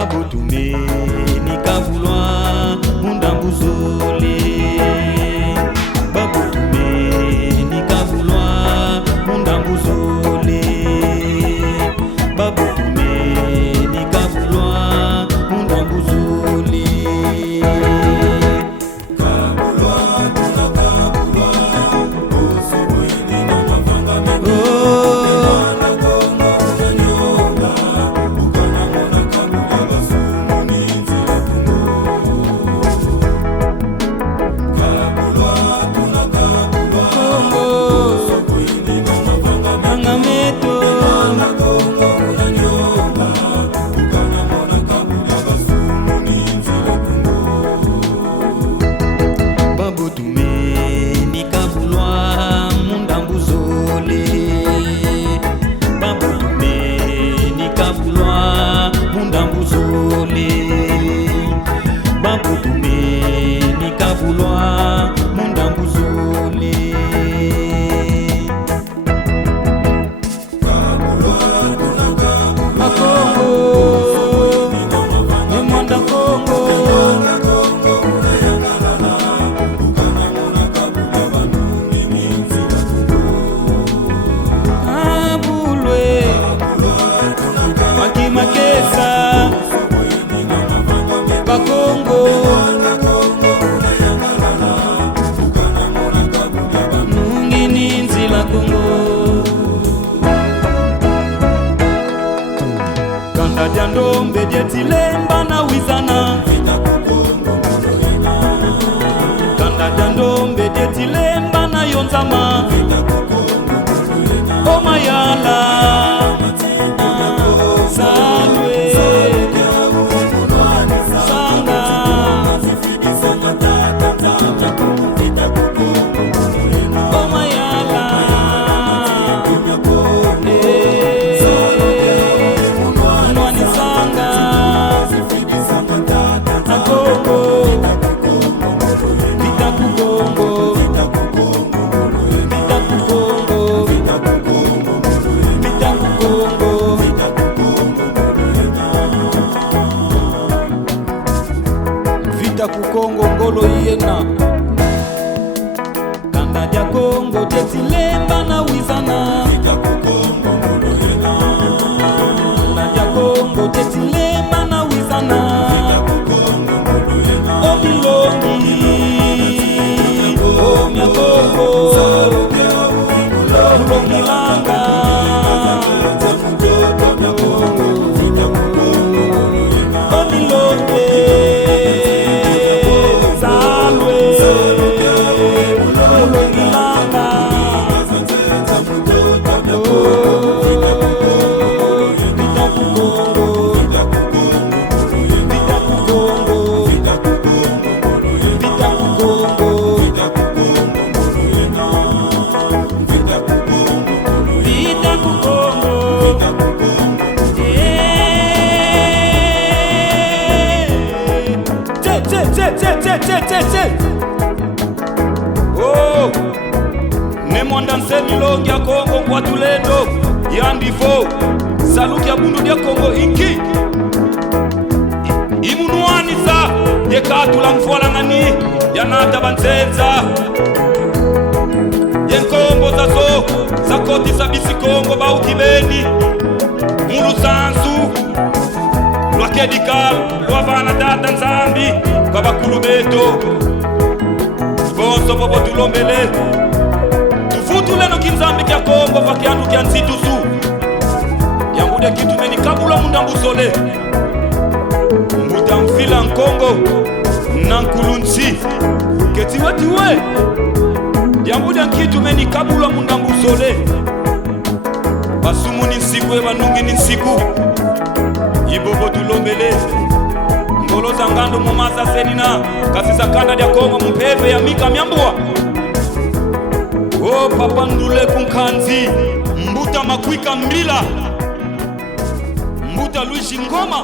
babotume nikabulwa mundambuzole babotume nikabulwa mundambuzole babotume nikabulwa mundambuzole kabulwa tunakabulwa usubuini na mavanga Kanda jandombe dietilemba na wizana Kanda jandombe dietilemba na yonzama O mayala salwe sanga O mayala Kukongo ngolo yena Kanda ja Kongo tetilemba na wizana Vita Kukongo ngolo yena Kanda ja Kongo tetilemba na wizana Vita Kukongo ngolo yena O milongi O miakongo Mulongi langa Vita Kukongo ngolo yena O milongi Oh, ne mwandanse milongi ya Kongo kwa tulendo yandifo saluki ya bundu dia Kongo inki imunuaniza yekatula mfuala ngani yanata banzenza yenkombo zazo zakoti sabisi Kongo baukibeni mulu sansu lwakedikal lwavana data nzambi kwa bakulu beto bonso popo tulombele tufutule no kinzambi kya Kongo fakiandu kya nsitusu yangude kitumeni kabula mundambusole mbuta mfila nkongo nankulunsi ketiwetiwe yangude kitumeni kabula mundambusole basumu ni nsiku ebanungi ni nsiku ibobo tulombele ngolo zangando mumaza senina kasisa kanda dia Kongo mpepe ya mika myambua O papa ndule kunkanzi mbuta makwika mbila mbuta luishi ngoma